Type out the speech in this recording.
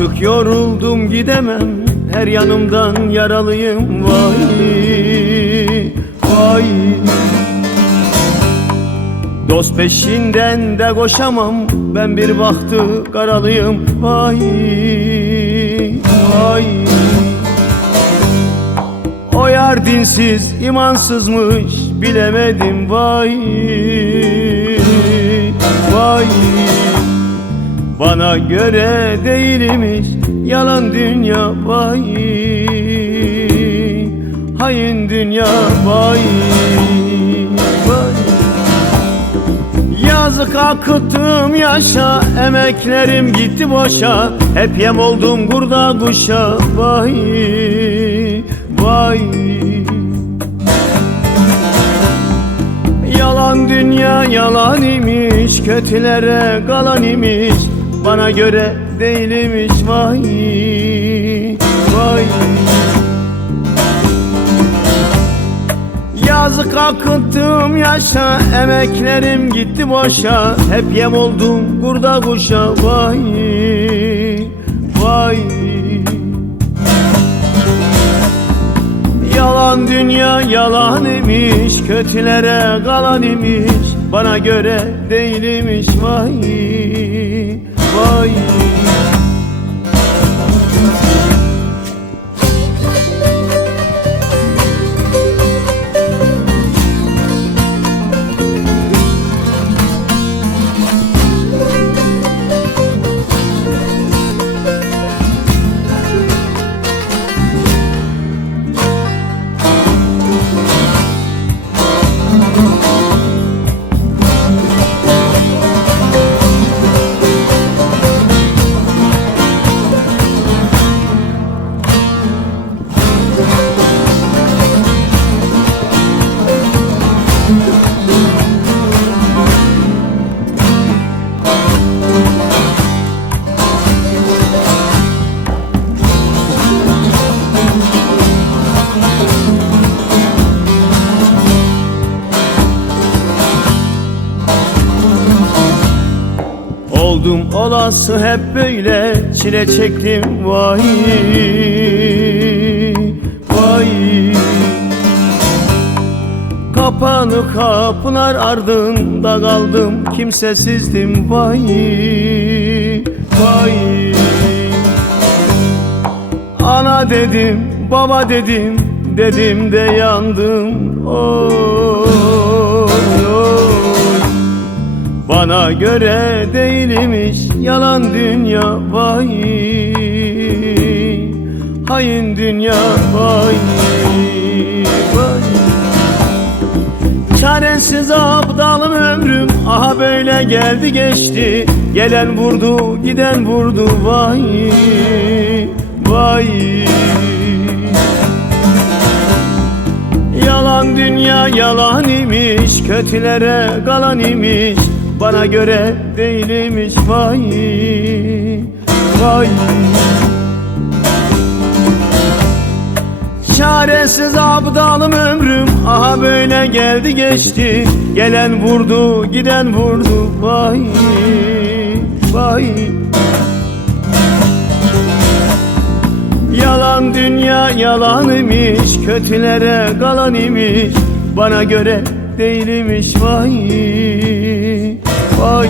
Artık yoruldum gidemem, her yanımdan yaralıyım. Vay vay. Dost peşinden de koşamam, ben bir bahtı karalıyım. Vay vay. O yar dinsiz imansızmış, bilemedim. Vay vay. Bana göre değilmiş yalan dünya. Vay hain dünya. Vay vay. Yazık akıttım yaşa, emeklerim gitti boşa. Hep yem oldum kurda kuşa. Vay vay. Yalan dünya yalan imiş, kötülere kalan imiş. Bana göre değilmiş. Vay vay. Yazık akıttım yaşa, emeklerim gitti boşa. Hep yem oldum kurda kuşa. Vay vay. Yalan dünya yalan imiş, kötülere kalan imiş. Bana göre değilmiş. Vay vay. Oldum olası hep böyle çile çektim. Vay vay. Kapalı kapılar ardında kaldım, kimsesizdim. Vay vay. Ana dedim, baba dedim, dedim de yandım. Oy oy. Bana göre değilmiş yalan dünya. Vay hain dünya. Vay vay. Çaresiz aptalım ömrüm, aha böyle geldi geçti. Gelen vurdu giden vurdu. Vay vay. Yalan dünya yalan imiş, kötülere kalan imiş. Bana göre değilmiş. Vay vay. Çaresiz aptalım ömrüm, aha böyle geldi geçti. Gelen vurdu giden vurdu. Vay vay. Yalan dünya yalan imiş, kötülere kalan imiş. Bana göre değilmiş. Vay vay.